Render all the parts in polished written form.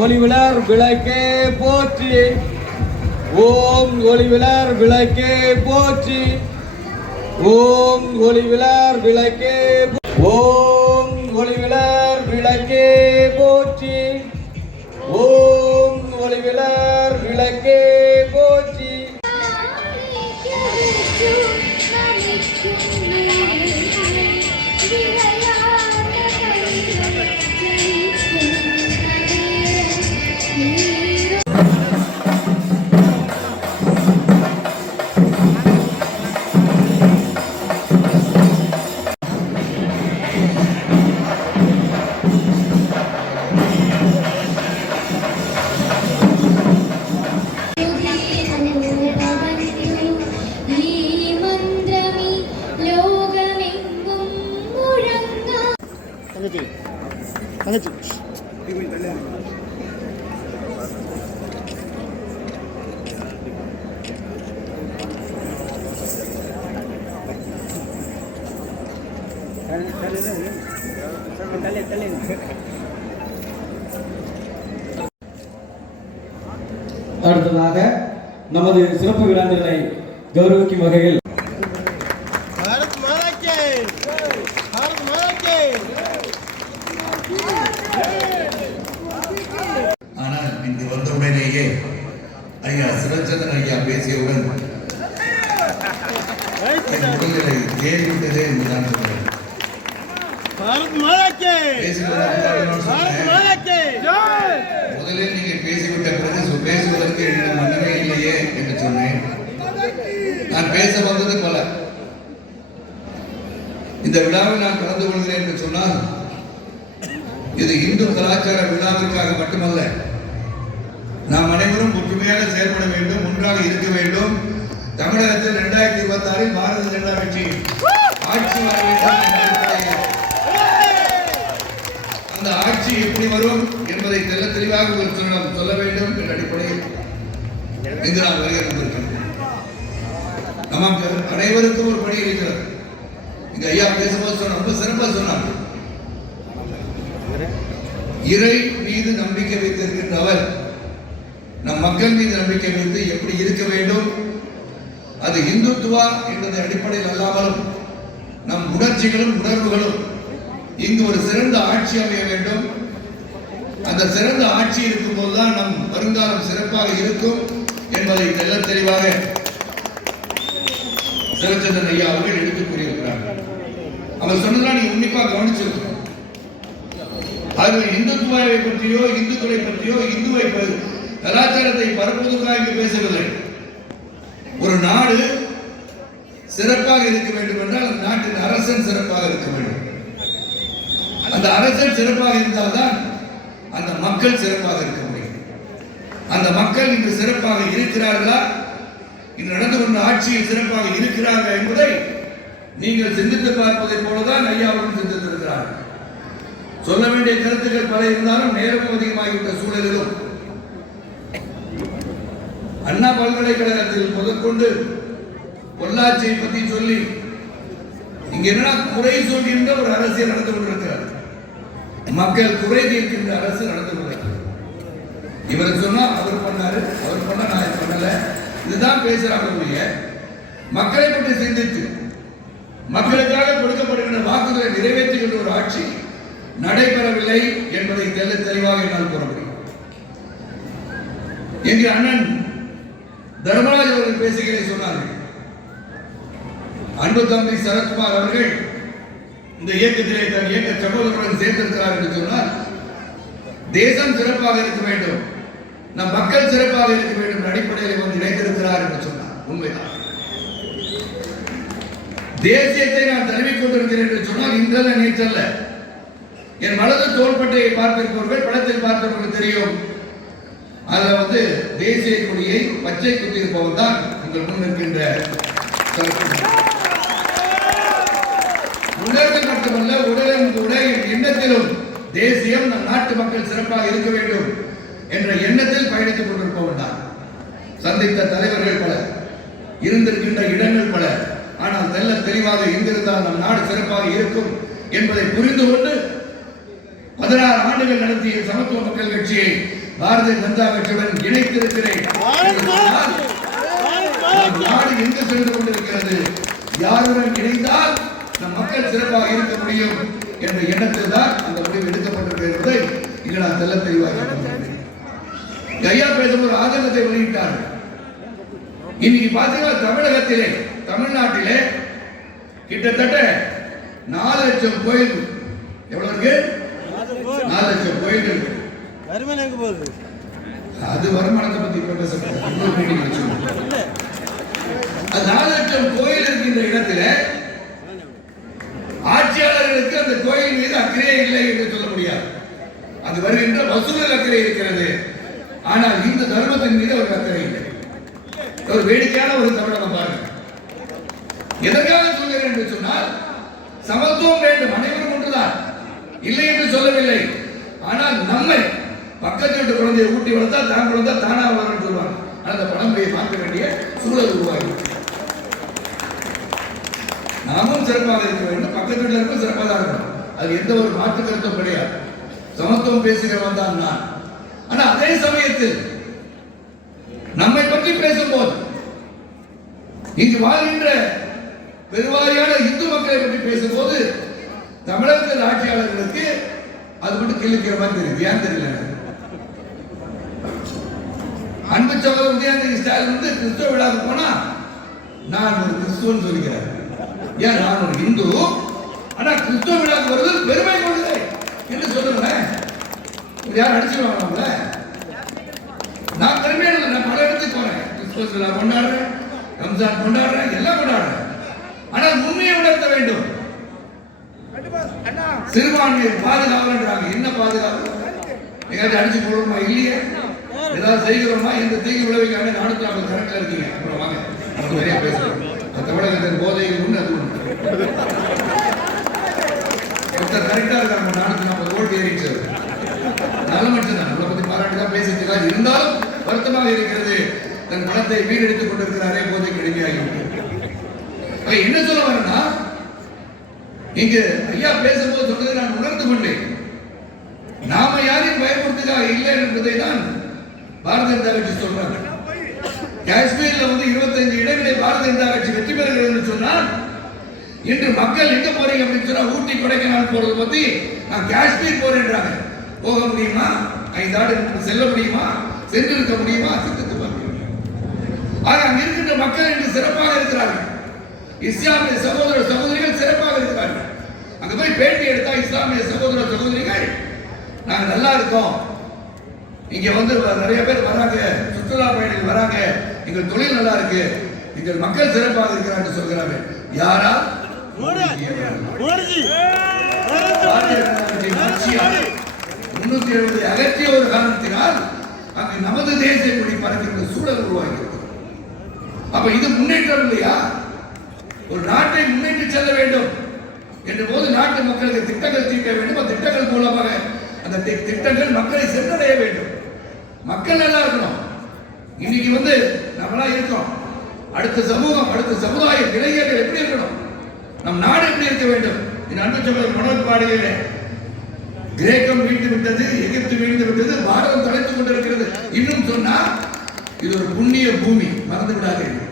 ஒளிவிலர் விளக்கே போற்றி. ஓம் ஒளிவிலர் விளக்கே போற்றி. ஓம் ஒளிவிலர் விளக்கே. ஓம் ஒளிவிலர் விளக்கே போற்றி. ஓம் ஒளிவிலர் விளக்கே போற்றி. அடுத்ததாக நமது சிறப்பு விருந்தினரை கௌரவிக்கும் வகையில் ஆனால் இங்கு வந்தவுடனேயே ஐயா சிவச்சந்திரன் ஐயா பேசியவுடன் உடல்நிலை ஏறிவிட்டதே என்று நான் சொல்றேன். முதலில் நீங்கள் பேசிவிட்ட பிறகு பேசுவதற்கு என்னிடம் மன்னமே இல்லையே என்று சொன்னேன். நான் பேச வந்தது பல. இந்த விழாவில் நான் கலந்து கொள்கிறேன் என்று சொன்னால் இது இந்து கலாச்சார விழாவிற்காக மட்டுமல்ல, நாம் அனைவரும் ஒற்றுமையாக செயல்பட வேண்டும், ஒன்றாக இருக்க வேண்டும். தமிழகத்தில் 2026 பாரதிய ஜனதா கட்சி ஆட்சி வர வேண்டும். அந்த ஆட்சி எப்படி வரும் என்பதை தெல்ல தெளிவாக ஒரு சொல்ல வேண்டும் என்ற அடிப்படையில் இங்கு நாம் வருகிறோம். நமக்கு அனைவருக்கும் ஒரு பணி இருக்கிறது. இங்க ஐயா பேசும்போது ரொம்ப சிறப்பாக சொன்னார். இறை மீது நம்பிக்கை வைத்திருக்கின்ற அவர் நம் மக்கள் மீது நம்பிக்கை வைத்து எப்படி இருக்க வேண்டும், அது இந்துத்துவா என்பதை அடிப்படையில் அல்லாமலும் நம் உணர்ச்சிகளும் உணர்வுகளும் இங்கு ஒரு சிறந்த ஆட்சி அமைய வேண்டும். அந்த சிறந்த ஆட்சி இருக்கும் போதுதான் நம் வருங்காலம் சிறப்பாக இருக்கும் என்பதை தெல்ல தெளிவாக சிவச்சந்திரன் ஐயா அவர்கள் எடுத்துக் கூறியிருக்கிறார். அவர் சொன்னதெல்லாம் நீங்க உன்னிப்பாக கவனிச்சிருக்கணும். அது இந்துத்துவாவை பற்றியோ இந்துக்களை பற்றியோ இந்துவை கலாச்சாரத்தை பரப்புவதற்காக இங்கு பேசவில்லை. ஒரு நாடு சிறப்பாக இருக்க வேண்டும் என்றால் அந்த நாட்டின் அரசன் சிறப்பாக இருக்க வேண்டும். அந்த அரசன் சிறப்பாக இருந்தால்தான் அந்த மக்கள் சிறப்பாக இருக்க முடியும். அந்த மக்கள் இங்கு சிறப்பாக இருக்கிறார்களா, இங்கு நடந்து கொண்ட ஆட்சியில் சிறப்பாக இருக்கிறார்கள் என்பதை நீங்கள் சிந்தித்து பார்ப்பதை போலதான் ஐயா அவர்கள் சிந்தித்திருக்கிறார்கள். சொல்ல வேண்டிய கருத்துக்கள் பல இருந்தாலும் நேரம் அதிகமாகிவிட்ட சூழலிலும் அண்ணா பல்கலைக்கழகத்தில் முதற்கொண்டு பொள்ளாச்சியை பற்றி சொல்லி இங்க என்ன குறை சொல்கின்ற ஒரு அரசியல் நடந்து கொண்டிருக்கிறார். மக்கள் குறை தீர்க்கின்ற அரசு நடந்து கொண்டிருக்கிறது. இவர் சொன்னா அவர் பண்ணாரு, அவர் பண்ண நான் பண்ணல, இதுதான் பேசுறாங்க. மக்களை பற்றி சிந்தித்து மக்களுக்காக கொடுக்கப்படுகின்ற வாக்குகளை நிறைவேற்றுகின்ற ஒரு ஆட்சி நடைபெறவில்லை என்பதை தெல்ல தெளிவாக என்னால் கூற முடியும். எங்க அண்ணன் தர்மராஜ் அவர்கள் பேசுகிறேன் சொன்னார்கள். அன்பு தம்பி சரத்குமார் அவர்கள் இந்த இயக்கத்திலே தன் இயக்க சகோதரருடன் சேர்ந்திருக்கிறார் என்று சொன்னால் தேசம் சிறப்பாக இருக்க வேண்டும், நம் மக்கள் சிறப்பாக இருக்க வேண்டும் அடிப்படையில் வந்து இணைந்திருக்கிறார் என்று சொன்னார். உண்மைதான். தேசியத்தை நான் தழுவிக் கொண்டிருக்கிறேன் என்று சொன்னால் இன்றல்ல நேற்றல்ல. என் வலது தோள்பட்டையை பார்த்திருப்பவர்கள் படத்தில் பார்த்தவர்கள் தெரியும். அதுல வந்து தேசிய கொடியை பச்சை குத்திருப்பவன் தான் உங்கள் முன் இருக்கின்ற உணர்வு மட்டுமல்ல, உடலின் கூட என் எண்ணத்திலும் தேசியம் நம் நாட்டு மக்கள் சிறப்பாக இருக்க வேண்டும் என்ற எண்ணத்தில் பயணித்துக் கொண்டிருப்பவன் தான். சந்தித்த தலைவர்கள் பல, இருந்திருக்கின்ற இடங்கள் பல. ஆனால் தெல்ல தெளிவாக எங்கிருந்தால் நம் நாடு சிறப்பாக இருக்கும் என்பதை புரிந்து கொண்டு 16 ஆண்டுகள் நடத்திய சமத்துவ மக்கள் கட்சியை பாரதிய ஜனதா கட்சியுடன் இணைத்திருக்கிறேன். நாடு எங்கு சென்று கொண்டிருக்கிறது, யாருடன் இணைந்தால் நம் மக்கள் சிறப்பாக இருக்க முடியும் என்ற எண்ணத்தில் தான் அந்த முடிவு எடுக்கப்பட்டிருக்கிறது என்பதை இங்கு நான் தெல்ல தெளிவாக ஐயா பேசும் ஒரு ஆதங்கத்தை வெளியிட்டார்கள். இன்னைக்கு பாத்தீங்கன்னா தமிழகத்திலே, தமிழ்நாட்டிலே கிட்டத்தட்ட 4 லட்சம் கோயில்கள், எவ்வளவு இருக்கு? 4 லட்சம் கோயில்கள். அது வருமானத்தை பத்தி பேச 4 லட்சம் கோயில் இருக்கின்ற இடத்துல ஆட்சியாளர்களுக்கு அந்த கோயில் மீது அக்கறை இல்லை என்று சொல்ல முடியாது. அது வருகின்ற வசூலில் அக்கறை இருக்கிறது, ஆனால் இந்து தர்மத்தின் மீது ஒரு அக்கறை இல்லை. ஒரு வேடிக்கையான ஒரு தமிழகம் பாருங்க. எதற்காக சொல்கிறேன் என்று சொன்னால், சமத்துவம் வேண்டும், அனைவரும் ஒன்றுதான், இல்லை என்று சொல்லவில்லை. ஆனால் நம்மை பக்கத்து வீட்டு குழந்தையை ஊட்டி வளர்த்தா தான் குழந்தை தானா வளரும் சொல்லுவாங்க. அந்த பழமொழியை பார்க்க வேண்டிய சூழல் உருவாகி நாமும் சிறப்பாக இருக்க வேண்டும், பக்கத்து வீட்டில் இருக்கும் சிறப்பாக தான் இருக்கணும். அது எந்த ஒரு மாற்று கருத்தும் கிடையாது. சமத்துவம் பேசுகிறவன் தான் நான். ஆனா அதே சமயத்தில் நம்மை பற்றி பேசும்போது இங்கு வாழ்கின்ற பெருவாரியான இந்து மக்களை பற்றி பேசும்போது தமிழகத்தில் ஆட்சியாளர்களுக்கு அது மட்டும் கிழிக்கிற மாதிரி தெரியுது. ஏன் தெரியல? அன்பு சகோதரர் உதயநிதி ஸ்டாலின் வந்து கிறிஸ்துவ விழாவுக்கு போனா நான் ஒரு கிறிஸ்துவன் சொல்லிக்கிறேன். ஏன் நான் ஒரு இந்து, ஆனா கிறிஸ்துவ விழாவுக்கு வருவது பெருமை கொள்ளுது என்று சொல்லுங்களேன். யாரும் அடிச்சுடுவாங்க. நான் பெருமையான, நான் பல இடத்துக்கு போறேன், கிறிஸ்துவ விழா கொண்டாடுறேன், ரம்ஜான் கொண்டாடுறேன், எல்லாம் கொண்டாடுறேன். ஆனால் உண்மையை உணர்த்த வேண்டும். சிறுபான்மையை பாதுகாப்புன்றாங்க. என்ன பாதுகாப்பு? எங்காச்சும் அடிச்சு போடுறோமா? இல்லையே. ஏதாவது செய்கிறோமா? எந்த தீங்கு விளைவிக்காம 450 கரெக்டா இருக்கீங்க. அப்புறம் வாங்க நம்ம நிறைய பேசுறோம். தமிழகத்தின் போதைகள் ஒன்று அது ஒன்று. ஒருத்தர் கரெக்டா இருக்காங்க, 440 ஓட்டு ஏறிச்சு. நல்ல மனுஷன் தான், நம்மளை பத்தி பாராட்டி தான் பேசிட்டு இருந்தாலும் வருத்தமாக இருக்கிறது. தன் பணத்தை வீடெடுத்துக் கொண்டிருக்கிறாரே, போதை கடுமையாகி. என்ன சொல்ல வரேன்னா, இங்கு ஐயா பேசும்போது சொன்னதை நான் உணர்ந்து கொண்டேன். நாம யாரையும் பயப்படுத்துக்காக இல்லை என்பதை தான் பாரதிய ஜனதா கட்சி சொல்றாங்க. காஷ்மீர்ல வந்து 25 இடங்களை பாரதிய ஜனதா கட்சி வெற்றி பெறுகிறது சொன்னால், இன்று மக்கள் எங்க போறீங்க அப்படின்னு சொன்னா ஊட்டி கொடைக்கானல் போறது பத்தி நான் காஷ்மீர் போறேன்றாங்க. போக முடியுமா? 5 ஆண்டு செல்ல முடியுமா? சென்றிருக்க முடியுமா? சிந்தித்து பார்க்க. ஆக அங்க இருக்கின்ற மக்கள் இன்று சிறப்பாக இருக்கிறார்கள். இஸ்லாமிய சகோதர சகோதரிகள் சிறப்பாக இருக்கிறார்கள். அங்க போய் பேட்டி எடுத்தா இஸ்லாமிய சகோதர சகோதரிகள் நாங்க நல்லா இருக்கோம், இங்க வந்து நிறைய பேர் வராங்க, சுற்றுலா பயணிகள் வராங்க, எங்கள் தொழில் நல்லா இருக்கு, எங்கள் மக்கள் சிறப்பாக இருக்கிறார்கள் சொல்கிறாங்க. யாரா? 370 அகற்றிய ஒரு காரணத்தினால் அங்கு நமது தேசிய கொடி பறக்கின்ற சூழல் உருவாகிறது. அப்ப இது முன்னேற்றம் இல்லையா? ஒரு நாட்டை முன்னேற்றி செல்ல வேண்டும் என்ற போது நாட்டு மக்களுக்கு திட்டங்கள் தீட்ட வேண்டும். அந்த திட்டங்கள் மூலமாக அந்த திட்டங்கள் மக்களை சென்றடைய வேண்டும். மக்கள் நல்லா இருக்கணும். இன்னைக்கு வந்து நம்மளா இருக்கோம், அடுத்த சமூகம், அடுத்த சமுதாயம், இளைஞர்கள் எப்படி இருக்கணும், நம் நாடு எப்படி இருக்க வேண்டும். இந்த அன்பு சகோதரர் மனோஜ் பாடுகிறே, கிரேக்கம் வீழ்ந்து விட்டது, எகிப்து வீழ்ந்து விட்டது, பாரதம் தலைத்துக் கொண்டிருக்கிறது. இன்னும் சொன்னா இது ஒரு புண்ணிய பூமி, மறந்து விடாதீர்கள்.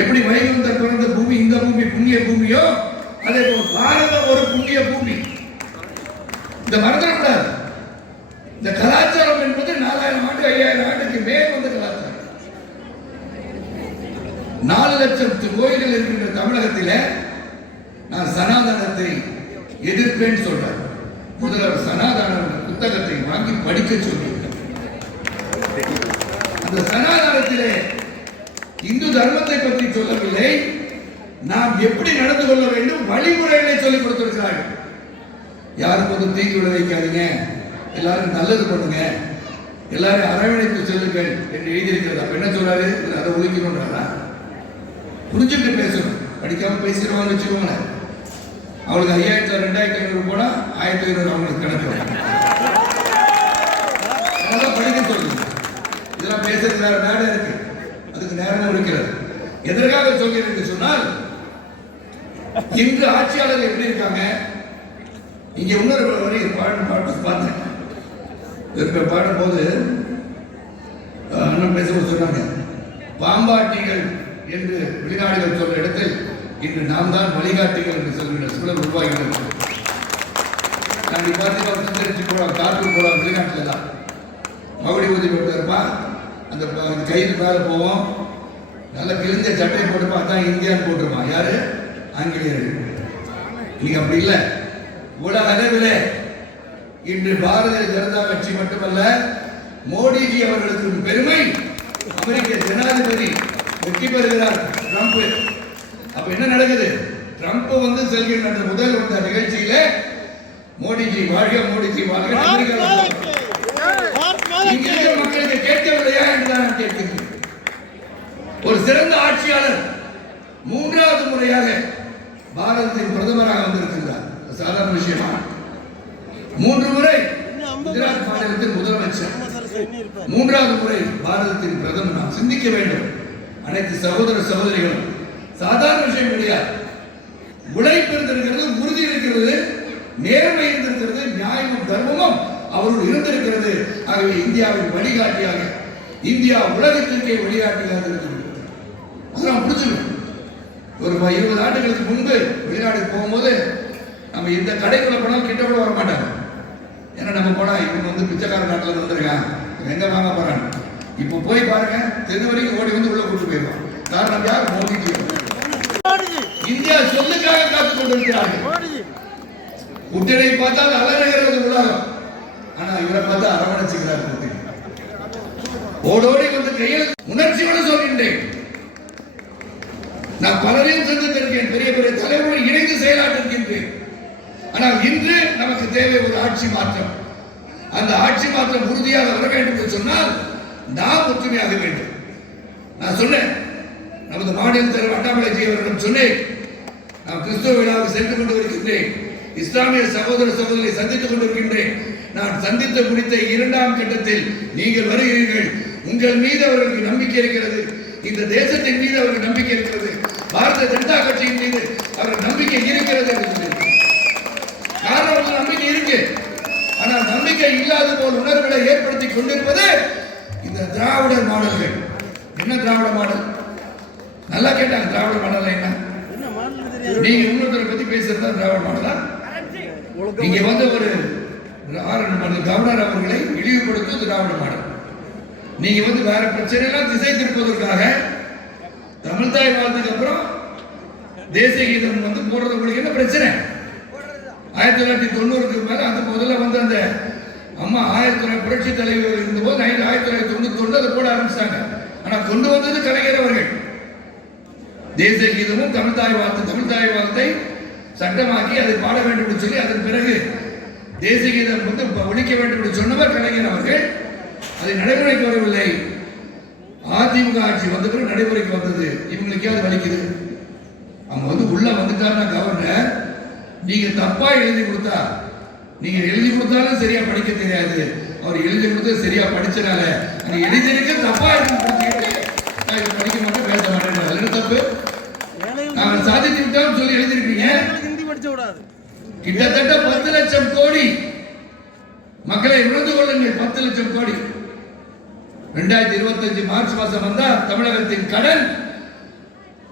எப்படி வைகுந்தர் பிறந்த பூமி இந்த பூமி புண்ணிய பூமியோ, அதே போல் பாரதம் ஒரு புண்ணிய பூமி. இந்த மறந்துவிடாது. இந்த கலாச்சாரம் என்பது 4000 ஆண்டு 5000 ஆண்டுக்கு மேல் வந்த கலாச்சாரம். 4 லட்சம் கோயில்கள் இருக்கின்ற தமிழகத்திலே நான் சனாதனத்தை எதிர்ப்பேன் சொல்றேன். முதல்வர் சனாதன புத்தகத்தை வாங்கி படிக்க சொல்லியிருக்கேன். அந்த சனாதனத்திலே இந்து தர்மத்தை பற்றி சொல்லவில்லை, நாம் எப்படி நடந்து கொள்ள வேண்டும் வழிமுறைகளை சொல்லிக் கொடுத்திருக்கிறார்கள். யாருக்கு ஒரு தீங்கு விளைவிக்காதீங்க, எல்லாரும் நல்லது பண்ணுங்க, எல்லாரும் அரவணைத்து செல்லுங்கள் என்று எழுதியிருக்கிறது. அப்ப என்ன சொல்றாரு? அதை ஒழிக்கணும்ன்றா? புரிஞ்சுட்டு பேசணும், படிக்காம பேசுறவங்க வச்சுக்கோங்களேன். அவளுக்கு 5000 2500 போனா 1500 அவங்களுக்கு கணக்கு. அதெல்லாம் படிக்க சொல்லுங்க. இதெல்லாம் பேசுறது வேற நேரம் இருக்கு, அதுக்கு நேரம் இருக்கிறது. எதற்காக சொல்கிறேன் என்று சொன்னால், இன்று ஆட்சியாளர்கள் எப்படி இருக்காங்க? இங்க இன்னொரு வரி பாட்டு பார்த்தேன். இப்ப பாடும்போது அண்ணன் பேசும்போது சொன்னாங்க, பாம்பாட்டிகள் என்று வெளிநாடுகள் சொல்ற இடத்தில் இன்று நாம் தான் வழிகாட்டிகள் என்று சொல்கிற சூழல் உருவாகிறது. நான் பார்த்து தெரிஞ்சு போலாம், காற்று போலாம், வெளிநாட்டில் தான் மகுடி ஊதி போட்டு இருப்பான். அந்த கைது மேலே போவோம், நல்ல கிழிஞ்ச சட்டையை போட்டுப்பா, அதான் இந்தியான்னு போட்டிருப்பான். யாரு? ஆங்கிலேயர்கள். இன்னைக்கு அப்படி இல்லை. உலக அளவில் இன்று பாரதிய ஜனதா கட்சி மட்டுமல்ல, மோடிஜி அவர்களுக்கு பெருமை. அமெரிக்க ஜனாதிபதி வெற்றி பெறுகிறார் ட்ரம்ப். அப்ப என்ன நடக்குது? ட்ரம்ப் வந்து செல்கின்ற அந்த முதல் வந்த நிகழ்ச்சியில மோடிஜி வாழ்க, மோடிஜி வாழ்க, மக்களுக்கு கேட்கவில்லையா என்று நான் கேட்கிறேன். ஒரு சிறந்த ஆட்சியாளர் மூன்றாவது முறையாக பாரதத்தின் பிரதமராக வந்திருக்கிறார். சாதாரண விஷயமா? 3 முறை குஜராத் மாநிலத்தின் முதலமைச்சர், 3வது முறை பாரதத்தின் பிரதமர். நாம் சிந்திக்க வேண்டும். அனைத்து சகோதர சகோதரிகளும் சாதாரண விஷயம் கிடையாது. உழைப்பு இருந்திருக்கிறது, உறுதி இருக்கிறது, நேர்மை இருந்திருக்கிறது, நியாயமும் தர்மமும் அவர்கள் இருந்திருக்கிறது. ஆகவே இந்தியாவின் வழிகாட்டியாக, இந்தியா உலகத்திற்கே வழிகாட்டியாக இருக்கிறது. அதெல்லாம் புரிஞ்சுக்கணும். ஒரு 20 ஆண்டுகளுக்கு முன்பு வெளிநாடுக்கு போகும்போது நம்ம இந்த கடைக்குள்ள போனாலும் கிட்ட கூட வர மாட்டாங்க. ஏன்னா நம்ம போனா இவங்க வந்து பிச்சைக்கார நாட்டில் வந்திருக்கான், எங்க வாங்க போறாங்க. இப்போ போய் பாருங்க, தெரு வரைக்கும் ஓடி வந்து உள்ள கூட்டு போயிடுவான். காரணம் யார்? மோடிஜி. இந்தியா சொல்லுக்காக காத்துக் கொண்டிருக்கிறார்கள். குட்டனை பார்த்தால் அலறுகிறது உலகம், ஆனா இவரை பார்த்தா அரவணைச்சுக்கிறார். ஓடோடி வந்து கையில் உணர்ச்சியோடு சொல்கின்றேன். நான் பலரையும் சந்தித்திருக்கேன், பெரிய பெரிய தலைவர்கள் இணைந்து செயலாற்றுகின்றேன். ஆனால் இன்று நமக்கு தேவை ஒரு ஆட்சி மாற்றம். அந்த ஆட்சி மாற்றம் உறுதியாக வர வேண்டும் என்று சொன்னால் நாம் ஒற்றுமையாக வேண்டும். நான் சொன்னேன், நமது மாநில தலைவர் அண்ணாமலைஜி அவர்களிடம் சொன்னேன், நான் கிறிஸ்துவ விழாவுக்கு சென்று கொண்டு வருகின்றேன், இஸ்லாமிய சகோதர சகோதரிகளை சந்தித்துக் கொண்டிருக்கின்றேன். நான் சந்தித்து முடித்த 2ஆம் கட்டத்தில் நீங்கள் வருகிறீர்கள். உங்கள் மீது அவர்களுக்கு நம்பிக்கை இருக்கிறது, இந்த தேசத்தின் மீது அவருக்கு நம்பிக்கை இருக்கிறது, பாரதிய ஜனதா கட்சியின் மீது அவருக்கு நம்பிக்கை இருக்கிறது என்று சொல்லியிருக்கிறார். காரணம் நம்பிக்கை இருக்கு, ஆனால் நம்பிக்கை இல்லாத போல் உணர்வுகளை ஏற்படுத்தி கொண்டிருப்பது இந்த திராவிடர் மாடல்கள். என்ன திராவிட மாடல்? நல்லா கேட்டாங்க, திராவிட மாடல் என்ன? நீங்க இன்னொருத்தரை பத்தி பேசுறதா திராவிட மாடலா? நீங்க வந்து ஒரு கவர்னர் அவர்களை இழிவுபடுத்தும் திராவிட மாடல். நீங்க வந்து வேற பிரச்சனை எல்லாம் திசை திருப்பதற்காக தமிழ் தாய் வாழ்ந்ததுக்கு அப்புறம் தேசிய கீதம் வந்து போடுறது உங்களுக்கு என்ன பிரச்சனை? 1990க்கு மேல அந்த முதல்ல வந்து அந்த அம்மா 1900 புரட்சி தலைவர் இருந்தபோது 1991 அதை போட ஆரம்பிச்சாங்க. ஆனா கொண்டு வந்தது கலைஞர் அவர்கள். தேசிய கீதமும் தமிழ் தாய் வாழ்த்தை சட்டமாக்கி அதை பாட வேண்டும் என்று சொல்லி அதன் பிறகு தேசிய கீதம் வந்து ஒழிக்க வேண்டும் என்று சொன்னவர் கலைஞர் அவர்கள். அதை நடைமுறைக்கு வரவில்லை. அதிமுக ஆட்சி வந்த பிறகு நடைமுறைக்கு வந்தது. இவங்களுக்கு அது வலிக்குது. அவங்க வந்து உள்ள வந்துட்டாருன்னா கவர்னர், நீங்க தப்பா எழுதி கொடுத்தா, நீங்க எழுதி கொடுத்தாலும் சரியா படிக்க தெரியாது, அவர் எழுதி கொடுத்தா சரியா படிச்சனால நீங்க எழுதிருக்க தப்பா எழுதி கொடுத்தீங்க, நான் இதை படிக்க மாட்டேன், பேச மாட்டேன். என்ன தப்பு? நாங்கள் சாதித்து விட்டோம் சொல்லி எழுதிருக்கீங்க. கிட்டத்தட்ட 10 லட்சம் கோடி மக்களை உணர்ந்து கொள்ளுங்கள். 10 லட்சம் கோடி. 2025 மார்ச் மாசம் வந்தா தமிழகத்தின் கடன்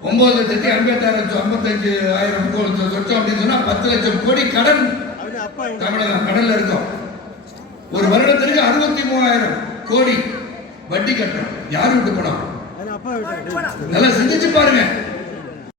9,56,55,000 சொச்சம் அப்படின்னு சொன்னா 10 லட்சம் கோடி கடன் தமிழகம் கடல்ல இருக்கும். ஒரு வருடத்திற்கு 63,000 கோடி வட்டி கட்டணும். யாரு விட்டு பணம்? நல்லா சிந்திச்சு பாருங்க.